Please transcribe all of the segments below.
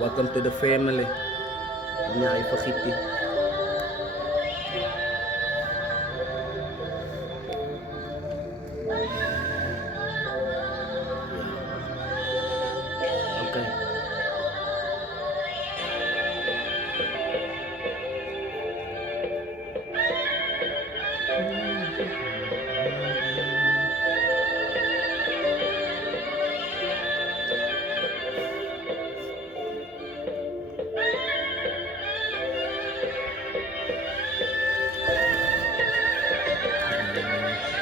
Welcome to the family. Nya ay pakiti. Okay.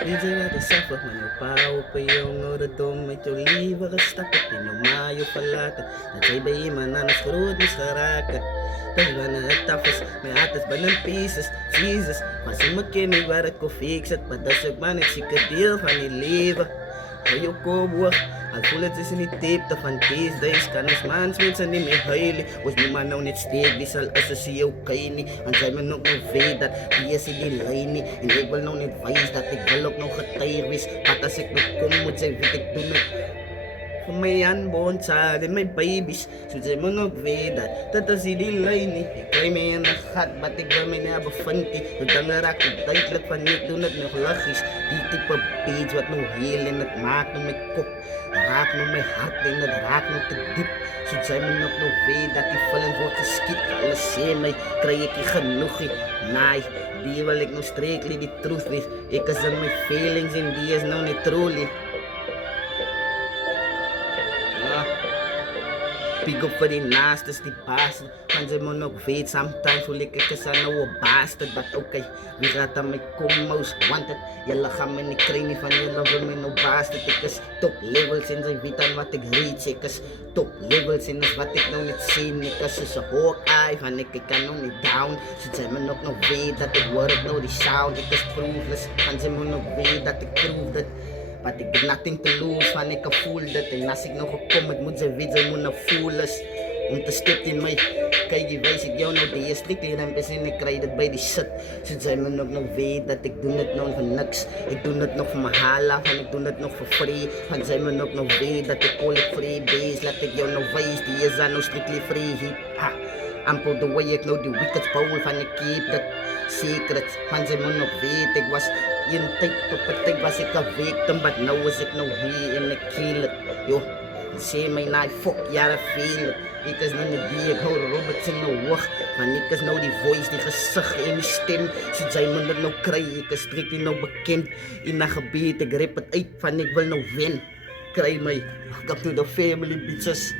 DJ at the suffer when you power pa yung oradong may tuliva ka stapit in yung mayo palata na sa iba imanan skrud mis karaka Dahil na natapos may atas ba ng pieces Jesus Masing makinig barat ko fix at padasag man at sikadil paniliva Kayo ko buwak Alfulat sa sinitip ta fantis days kanas mans minsan ni may haili was ni manaw nit stig bisal asa siyaw kaini ansay manok no vedat diya si dilaini enable no nit vice that tigalok no katayris patasik no kumud sa vitik dunot Kumayan bon sa din may babies Sudsay mo no vedat tata si dilaini ikay may nakat batig ba may nabafanti Udangarak udayt lag panit dunot no kulakis Titik pa page wat no hilin at mak no may cook Darak no may heart din na darak no tagdip Sudsay mo no vedat ifalan ho kaskit kalasi may krayiki kanuki Nay, di balik no strictly the truth is Ikasang may feelings and dias no ni truly Pick up for the nasty bastard Kanjay mo nag-fade sometimes Huli ka kasana wa bastard But okay, wirata may kumos wanted Yala kami ni Crane Fan yala mo may no bastard Ikas top level since ay vitan matig reach Ikas top level since batik no nit sin Ikas sa Hawkeye Fanik kay kanong ni down Since mo nag-fade that it work no the sound Ikas proofless Kanjay mo nag-fade that it prove that Pati good nothing to lose, fanny ka fool that ay nasig no kukumad mo sa video mo na foolas Unta step in may kay givay sigyaw no di strictly rampesin ni created by the shit Sudsay mo nog no vid that igdunat no fanags igdunat no mahala fan igdunat no for free Sudsay mo nog no vid that call it free base latig yaw no vice di no strictly free hip ha Ample the way it know the wicked power fan keep that secrets Sudsay mo nog vid it was Yung type papatig ba si ka victim But now is it no he in the kill it Yo, say may night fuck yara feel it Ikas na nadiag how robots in no wak Manikas no the voice di kasag in stem Sudsay mo na no cry Ikas strictly no bakin Inakabitig rip at ay fanigwal no win Cry may welcome to the family bitches